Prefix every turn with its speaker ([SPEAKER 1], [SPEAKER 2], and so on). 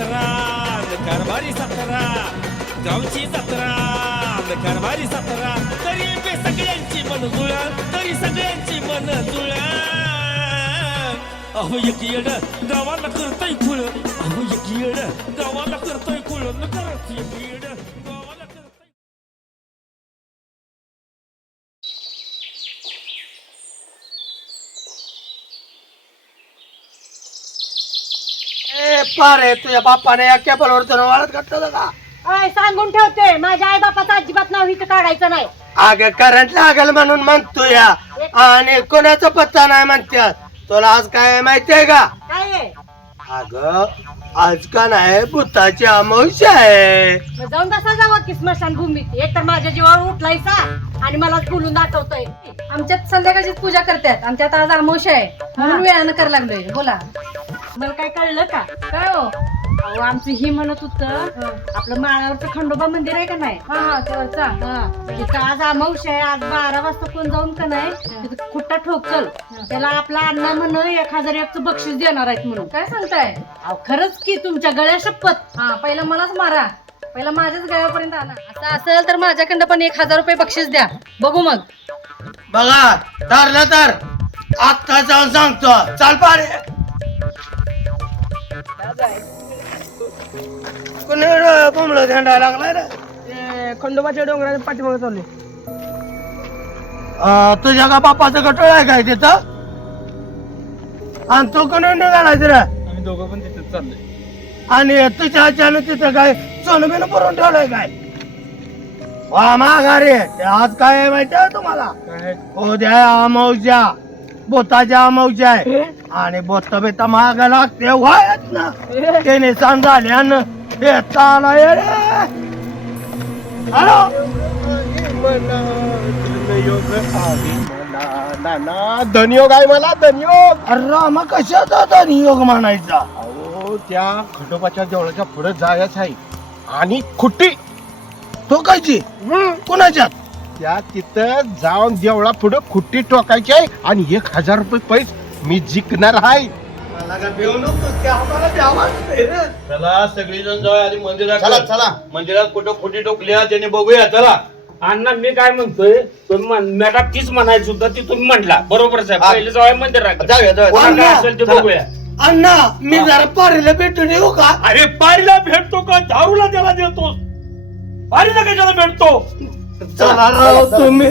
[SPEAKER 1] गावची जत्रा कारभारी जत्रा गावची जत्रा कारभारी जत्रा तरी बे सगळ्यांची मन जुळा तरी सगळ्यांची मन जुळा. अहो एक येड गावाला करतोय खुळ. अहो एक येड गावाला करतोय खुळ. न करत एक येड गावाला करतोय
[SPEAKER 2] ए पारे तुझ्या बापाने या केबलवर तर वाळत घातलं का?
[SPEAKER 3] अय, सांगून ठेवते. माझ्या आई बापाचं अजिबात नाव इथं काढायचं नाही.
[SPEAKER 2] अग करंट लागल म्हणून म्हणतो या. आणि कोणाचा पत्ता नाही म्हणत्यात तुला आज काय माहितीये का?
[SPEAKER 3] काय आहे?
[SPEAKER 2] अग आज का नाही बुताची अमावस्या आहे.
[SPEAKER 3] मग जाऊन बसा जावं की स्मशानभूमीत. एक तर माझ्या जीवावर उठलायचा आणि मला बोलून दाखवतोय.
[SPEAKER 4] आमच्यात संध्याकाळची पूजा करतात. आणि त्यात आज अमावस्या आहे. म्हणून वेळानं करायला लागलोय. बोला.
[SPEAKER 3] मला काय कळलं का?
[SPEAKER 4] काय हो?
[SPEAKER 3] अहो आमचं ही म्हणत होत आपलं माळावरचं खंडोबा मंदिर आहे का नाही?
[SPEAKER 4] हा हा तेव्हाचा
[SPEAKER 3] हा, तिथं आज अमावस्या आहे आज बारा वाजता कोण जाऊन का नाही तिथं खुट्टा ठोकल त्याला आपला अण्णा म्हण एक हजार एकचं बक्षीस देणार आहेत म्हणून.
[SPEAKER 4] काय सांगताय?
[SPEAKER 3] अहो, खरंच की तुमच्या गळ्या शपथ.
[SPEAKER 4] हा पहिला मलाच मारा. पहिला माझ्याच गळ्यापर्यंत आणा. असं असेल तर माझ्याकडं पण एक हजार रुपये बक्षीस द्या. बघू मग.
[SPEAKER 2] बघा ठरलं तर आत्ता जाऊन सांगतो. चाल पारे. कोणी बोंबलं झेंडा लागलाय रे?
[SPEAKER 5] खंडोबाच्या डोंगराच्या पाठीमागे चालले
[SPEAKER 2] अं, तुझ्या का बापाचं गटोळ आहे काय तिथं? आणि तू कोणी निघाला रे?
[SPEAKER 5] आम्ही दोघं पण तिथेच चाललोय.
[SPEAKER 2] आणि तुझ्या अचानक तिथं काय सोनं बिनं भरून ठेवलंय काय? वा माघारी. ते आज काय आहे माहिती आहे तुम्हाला?
[SPEAKER 5] काय?
[SPEAKER 2] उद्या अमावस्या. बोताच्या अमावस्या आहे. आणि बोत बेता महाग लागते वायत ना. त्याने सांग झाले आणि हे चाला हॅलो?
[SPEAKER 5] धनयोग आहे मला धनयोग.
[SPEAKER 2] अरे रामा कशाचा नियोग म्हणायचा?
[SPEAKER 5] अहो त्या खंडोबाच्या देवळाच्या पुढे जायचं आहे. आणि खुट्टी.
[SPEAKER 2] तो कायची कुणाच्यात?
[SPEAKER 5] त्या तिथं जाऊन देवळा पुढे खुट्टी टोकायची आहे. आणि एक हजार रुपये पैसे मी जिंकणार आहे
[SPEAKER 6] चला सगळीजण जाऊया आधी मंदिरात चला चला. मंदिरात कुठं खोटी टोकल्या त्याने बघूया चला.
[SPEAKER 7] अण्णा मी काय म्हणतोय तुम्ही मला तीच म्हणायचं सुद्धा ती तुम्ही म्हटला. बरोबरच आहे
[SPEAKER 6] हा.
[SPEAKER 7] पहिले जाऊया मंदिरात
[SPEAKER 6] जाऊया जाऊया.
[SPEAKER 2] अण्णा,
[SPEAKER 7] काय असेल ते
[SPEAKER 6] चला.
[SPEAKER 7] बघूया
[SPEAKER 2] अण्णा मी जरा पारीला भेटून येऊ का?
[SPEAKER 7] अरे पारीला भेटतो का? दारूला त्याला देतो पारीला कशाला भेटतो?
[SPEAKER 2] चला राव तुम्ही.